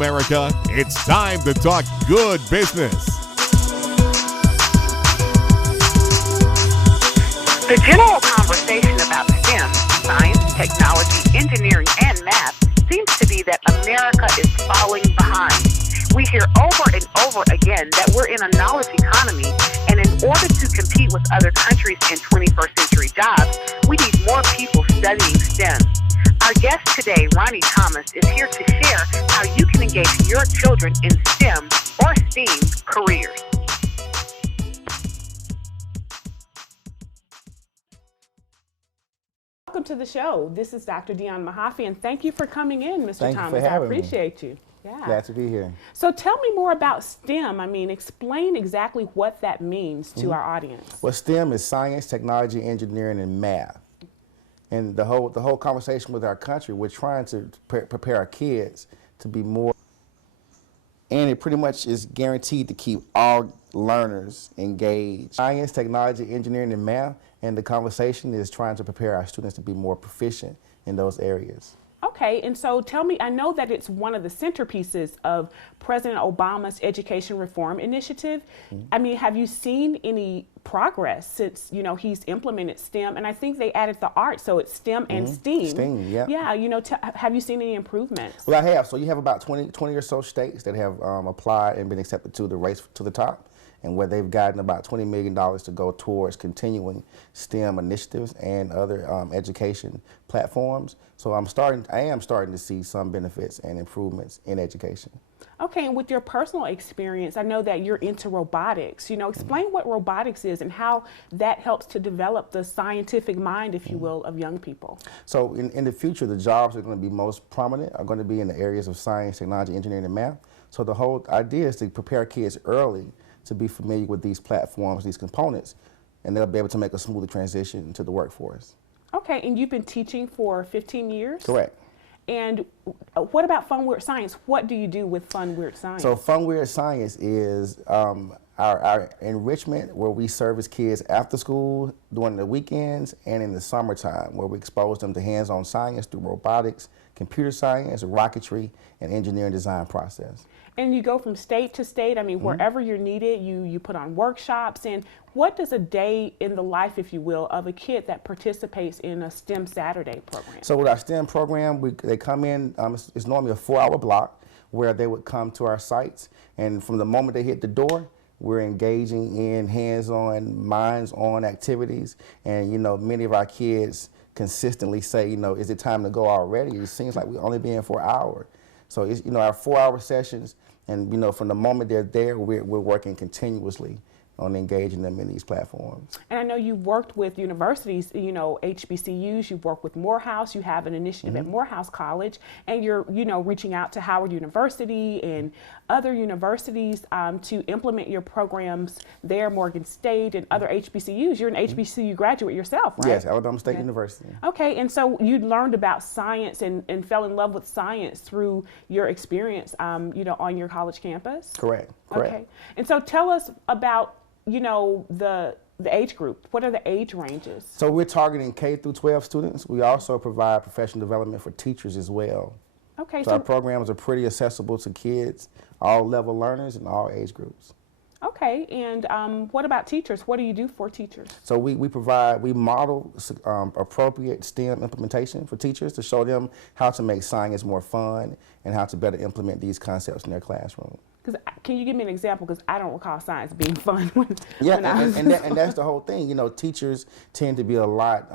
America. It's time to talk good business. The general conversation about STEM, science, technology, engineering, and math, seems to be that America is falling behind. We hear over and over again that we're in a knowledge economy, and in order to compete with other countries in 21st century jobs, we need more people studying STEM. Our guest today, Ronnie Thomas, is here to share how you can engage your children in STEM or STEAM careers. Welcome to the show. This is Dr. Dionne Mahaffey, and thank you for coming in, Mr. Thank Thomas. you for having I appreciate you. me. Glad to be here. So tell me more about STEM. I mean, explain exactly what that means to our audience. Well, STEM is science, technology, engineering, and math. And the whole conversation with our country, we're trying to prepare our kids to be more, and it pretty much is guaranteed to keep all learners engaged. Science, technology, engineering, and math, and the conversation is trying to prepare our students to be more proficient in those areas. Okay, and so tell me, I know that it's one of the centerpieces of President Obama's education reform initiative. I mean, have you seen any progress since, he's implemented STEM? And I think they added the art, so it's STEM and STEAM. STEAM, yeah. Yeah, have you seen any improvements? Well, I have. So you have about 20 or so states that have applied and been accepted to the race to the top, and where they've gotten about $20 million to go towards continuing STEM initiatives and other education platforms. So I am starting to see some benefits and improvements in education. Okay, and with your personal experience, I know that you're into robotics. Explain what robotics is and how that helps to develop the scientific mind, if you will, of young people. So in the future, the jobs that are going to be most prominent are going to be in the areas of science, technology, engineering, and math. So the whole idea is to prepare kids early to be familiar with these platforms, these components, and they'll be able to make a smoother transition into the workforce. Okay, and you've been teaching for 15 years? Correct. And what about Fun Weird Science? What do you do with Fun Weird Science? So Fun Weird Science is our enrichment where we service kids after school, during the weekends, and in the summertime, where we expose them to hands-on science through robotics, computer science, rocketry, and engineering design process. And you go from state to state. I mean, wherever you're needed, you put on workshops. And what does a day in the life, if you will, of a kid that participates in a STEM Saturday program? So with our STEM program, they come in, it's normally a 4-hour block where they would come to our sites. And from the moment they hit the door, we're engaging in hands-on, minds-on activities. And, many of our kids consistently say, is it time to go already? It seems like we're only being for an hour. So it's, our 4-hour sessions, and from the moment they're there, we're working continuously on engaging them in these platforms. And I know you've worked with universities, HBCUs, you've worked with Morehouse, you have an initiative at Morehouse College, and you're, reaching out to Howard University and other universities to implement your programs there, Morgan State and other HBCUs. You're an HBCU graduate yourself, right? Yes, Alabama State University. Okay, and so you learned about science and fell in love with science through your experience, on your college campus? Correct. Okay, and so tell us about the age group. What are the age ranges? So we're targeting K through 12 students. We also provide professional development for teachers as well. Okay. So our programs are pretty accessible to kids, all level learners and all age groups. Okay, and what about teachers? What do you do for teachers? So we model appropriate STEM implementation for teachers to show them how to make science more fun and how to better implement these concepts in their classroom. Can you give me an example? Because I don't recall science being fun when and that's the whole thing. Teachers tend to be a lot,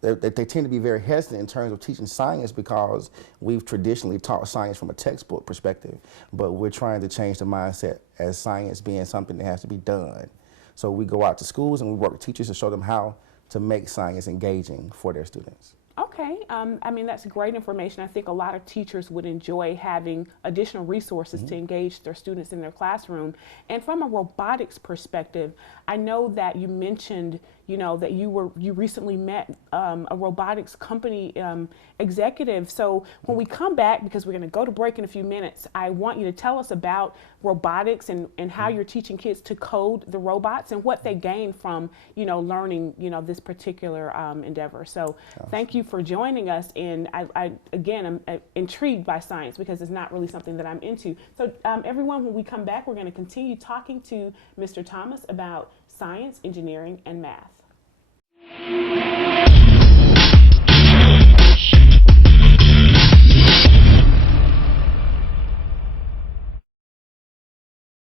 they tend to be very hesitant in terms of teaching science because we've traditionally taught science from a textbook perspective, but we're trying to change the mindset as science being something that has to be done. So we go out to schools and we work with teachers to show them how to make science engaging for their students. Okay, I mean, that's great information. I think a lot of teachers would enjoy having additional resources to engage their students in their classroom. And from a robotics perspective, I know that you mentioned, that you recently met a robotics company executive. So when we come back, because we're going to go to break in a few minutes, I want you to tell us about robotics and how you're teaching kids to code the robots and what they gain from, learning, this particular endeavor. So thank you for for joining us. And again, I'm intrigued by science because it's not really something that I'm into. So everyone, when we come back, we're going to continue talking to Mr. Thomas about science, engineering, and math.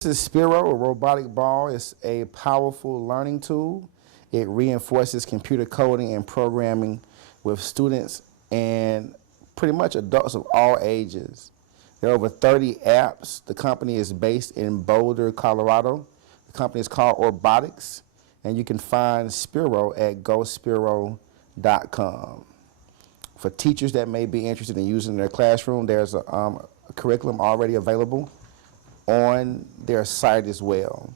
This is S.T.E.A.M, a robotic ball. It's a powerful learning tool. It reinforces computer coding and programming with students and pretty much adults of all ages. There are over 30 apps. The company is based in Boulder, Colorado. The company is called Orbotics, and you can find S.T.E.A.M at GoSPIRO.com. For teachers that may be interested in using their classroom, there's a curriculum already available on their site as well.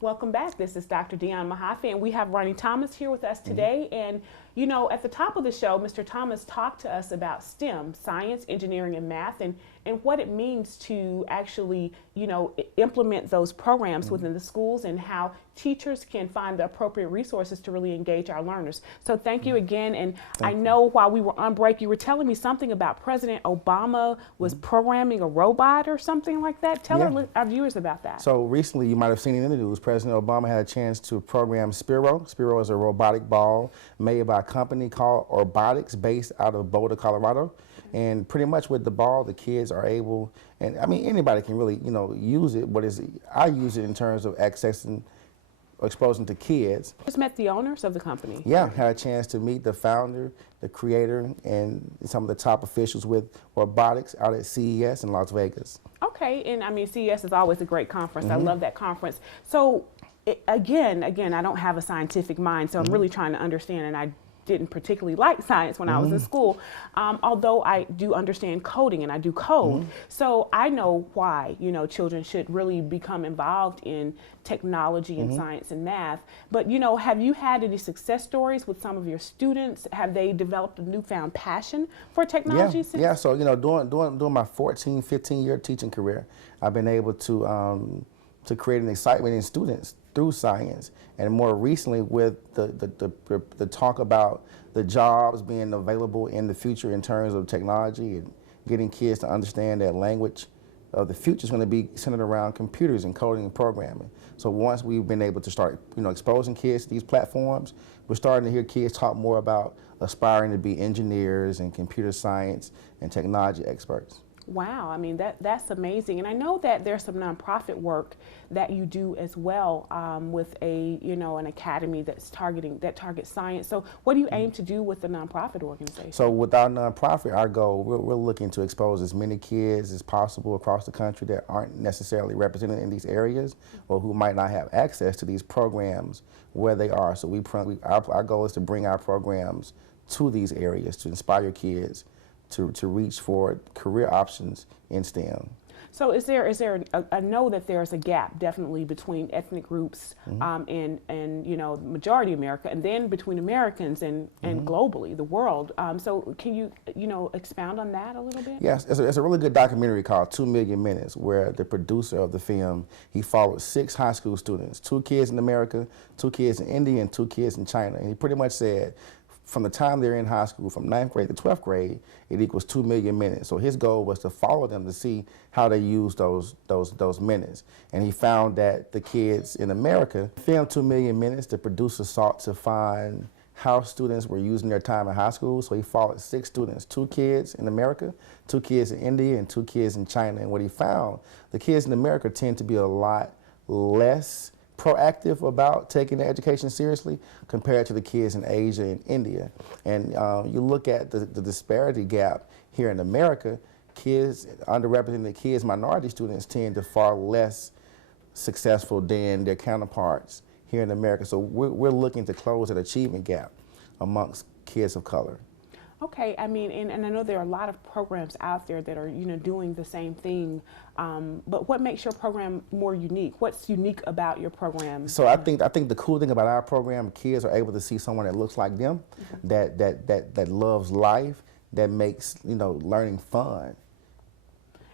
Welcome back. This is Dr. Dionne Mahaffey, and we have Ronnie Thomas here with us today. And you know, at the top of the show, Mr. Thomas talked to us about STEM, science, engineering, and math, and what it means to actually, you know, implement those programs within the schools and how teachers can find the appropriate resources to really engage our learners. So thank you again. And I know while we were on break, you were telling me something about President Obama was programming a robot or something like that. Tell our viewers about that. So recently, you might have seen it in the news, President Obama had a chance to program S.T.E.A.M. S.T.E.A.M is a robotic ball made by a company called Orbotics based out of Boulder, Colorado. And pretty much with the ball, the kids are able, and I mean, anybody can really, you know, use it, but I use it in terms of accessing, exposing to kids. Just met the owners of the company. Yeah, had a chance to meet the founder, the creator, and some of the top officials with Orbotics out at CES in Las Vegas. Okay, and I mean, CES is always a great conference. I love that conference. So again, I don't have a scientific mind, so I'm really trying to understand, and I didn't particularly like science when I was in school, although I do understand coding and I do code. So I know why, you know, children should really become involved in technology and science and math. But, you know, have you had any success stories with some of your students? Have they developed a newfound passion for technology? Yeah, so, you know, during my 14, 15-year teaching career, I've been able to create an excitement in students through science, and more recently with the talk about the jobs being available in the future in terms of technology and getting kids to understand that language of the future is going to be centered around computers and coding and programming. So once we've been able to start, you know, exposing kids to these platforms, we're starting to hear kids talk more about aspiring to be engineers and computer science and technology experts. Wow, I mean, that's amazing. And I know that there's some nonprofit work that you do as well with an academy that targets science. So what do you aim to do with the nonprofit organization? So with our nonprofit, our goal, we're looking to expose as many kids as possible across the country that aren't necessarily represented in these areas or who might not have access to these programs where they are. So our goal is to bring our programs to these areas to inspire kids to reach for career options in STEM. So I know that there's a gap definitely between ethnic groups and you know, majority America, and then between Americans and globally, the world. So can you expound on that a little bit? Yes, it's a really good documentary called 2 Million Minutes, where the producer of the film, he followed 6 high school students, 2 kids in America, 2 kids in India, and 2 kids in China. And he pretty much said, from the time they're in high school, from 9th grade to 12th grade, it equals 2 million minutes. So his goal was to follow them to see how they use those minutes. And he found that the kids in America filmed 2 million minutes. The producer sought to find how students were using their time in high school. So he followed 6 students, 2 kids in America, 2 kids in India, and 2 kids in China. And what he found, the kids in America tend to be a lot less proactive about taking their education seriously compared to the kids in Asia and India. And you look at the disparity gap here in America, kids, underrepresented kids, minority students tend to far less successful than their counterparts here in America. So we're looking to close that achievement gap amongst kids of color. Okay, I mean, and I know there are a lot of programs out there that are, you know, doing the same thing, but what makes your program more unique? What's unique about your program? So I think the cool thing about our program, kids are able to see someone that looks like them, that loves life, that makes, you know, learning fun.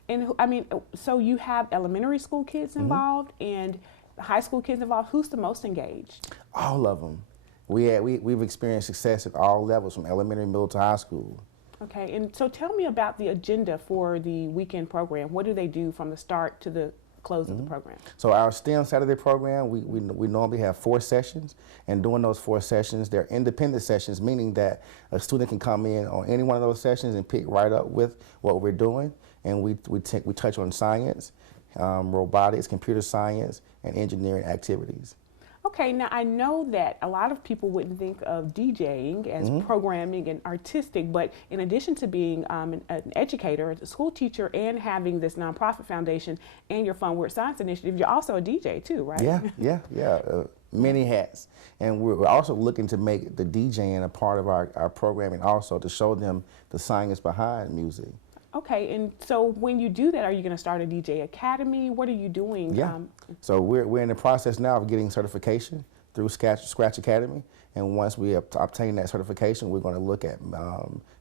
And I mean, so you have elementary school kids involved and high school kids involved. Who's the most engaged? All of them. We've experienced success at all levels, from elementary, middle to high school. Okay, and so tell me about the agenda for the weekend program. What do they do from the start to the close of the program? So our STEM Saturday program, we normally have 4 sessions, and during those 4 sessions, they're independent sessions, meaning that a student can come in on any one of those sessions and pick right up with what we're doing, and we touch on science, robotics, computer science, and engineering activities. Okay, now I know that a lot of people wouldn't think of DJing as programming and artistic, but in addition to being an educator, a school teacher, and having this nonprofit foundation and your Fun Weird Science initiative, you're also a DJ too, right? Yeah. Many hats. And we're also looking to make the DJing a part of our programming also, to show them the science behind music. Okay, and so when you do that, are you going to start a DJ academy? What are you doing? Yeah. So we're in the process now of getting certification through Scratch Academy, and once we obtain that certification, we're going to look at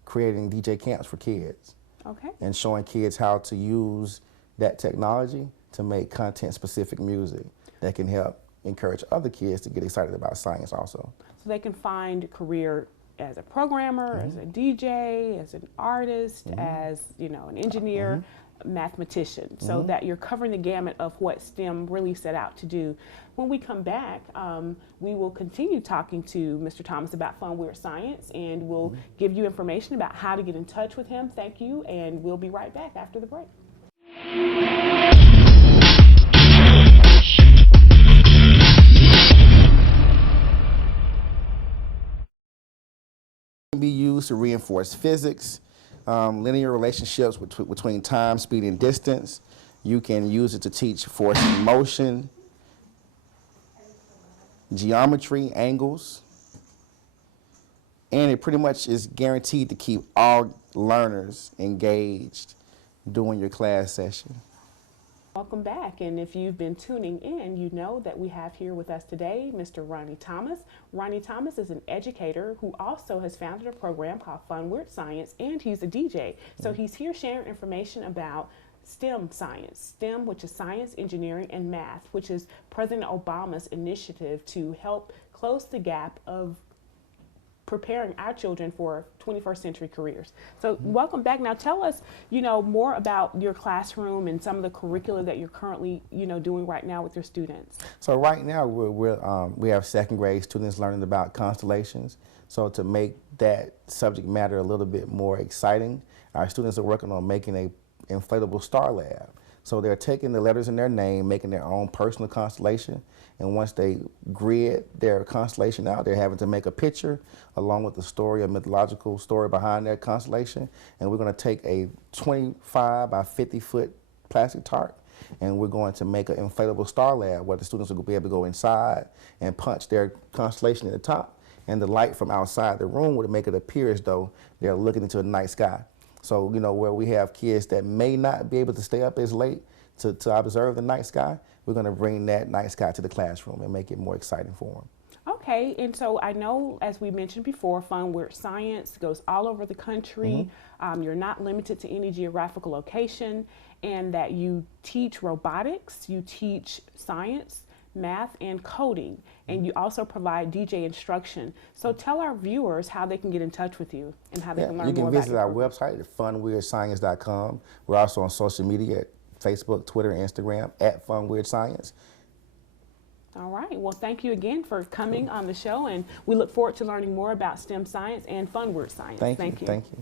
creating DJ camps for kids. Okay. And showing kids how to use that technology to make content-specific music that can help encourage other kids to get excited about science also. So they can find a career as a programmer, as a DJ, as an artist, as an engineer, mathematician, so that you're covering the gamut of what STEM really set out to do. When we come back, we will continue talking to Mr. Thomas about Fun Weird Science, and we'll give you information about how to get in touch with him. Thank you, and we'll be right back after the break. Be used to reinforce physics, linear relationships between time, speed, and distance. You can use it to teach force and motion, geometry, angles, and it pretty much is guaranteed to keep all learners engaged during your class session. Welcome back, and if you've been tuning in, you know that we have here with us today Mr. Ronnie Thomas. Ronnie Thomas is an educator who also has founded a program called Fun Weird Science, and he's a DJ. So he's here sharing information about STEM science, STEM, which is science, engineering, and math, which is President Obama's initiative to help close the gap of preparing our children for 21st century careers. So welcome back. Now tell us, more about your classroom and some of the curricula that you're currently, doing right now with your students. So right now we have 2nd grade students learning about constellations. So to make that subject matter a little bit more exciting, our students are working on making a inflatable star lab. So they're taking the letters in their name, making their own personal constellation, and once they grid their constellation out, they're having to make a picture along with the story, a mythological story behind their constellation, and we're going to take a 25 by 50 foot plastic tarp, and we're going to make an inflatable star lab where the students will be able to go inside and punch their constellation at the top, and the light from outside the room would make it appear as though they're looking into a night sky. So, where we have kids that may not be able to stay up as late to observe the night sky, we're going to bring that night sky to the classroom and make it more exciting for them. Okay, and so I know, as we mentioned before, Fun Weird Science goes all over the country. You're not limited to any geographical location, and that you teach robotics, you teach science, math, and coding, and you also provide DJ instruction. So tell our viewers how they can get in touch with you and how they can learn more about you can visit our website at funweirdscience.com. We're also on social media at Facebook, Twitter, and Instagram at Fun Weird Science. All right. Well, thank you again for coming on the show, and we look forward to learning more about STEM science and Fun Weird Science. Thank you. Thank you.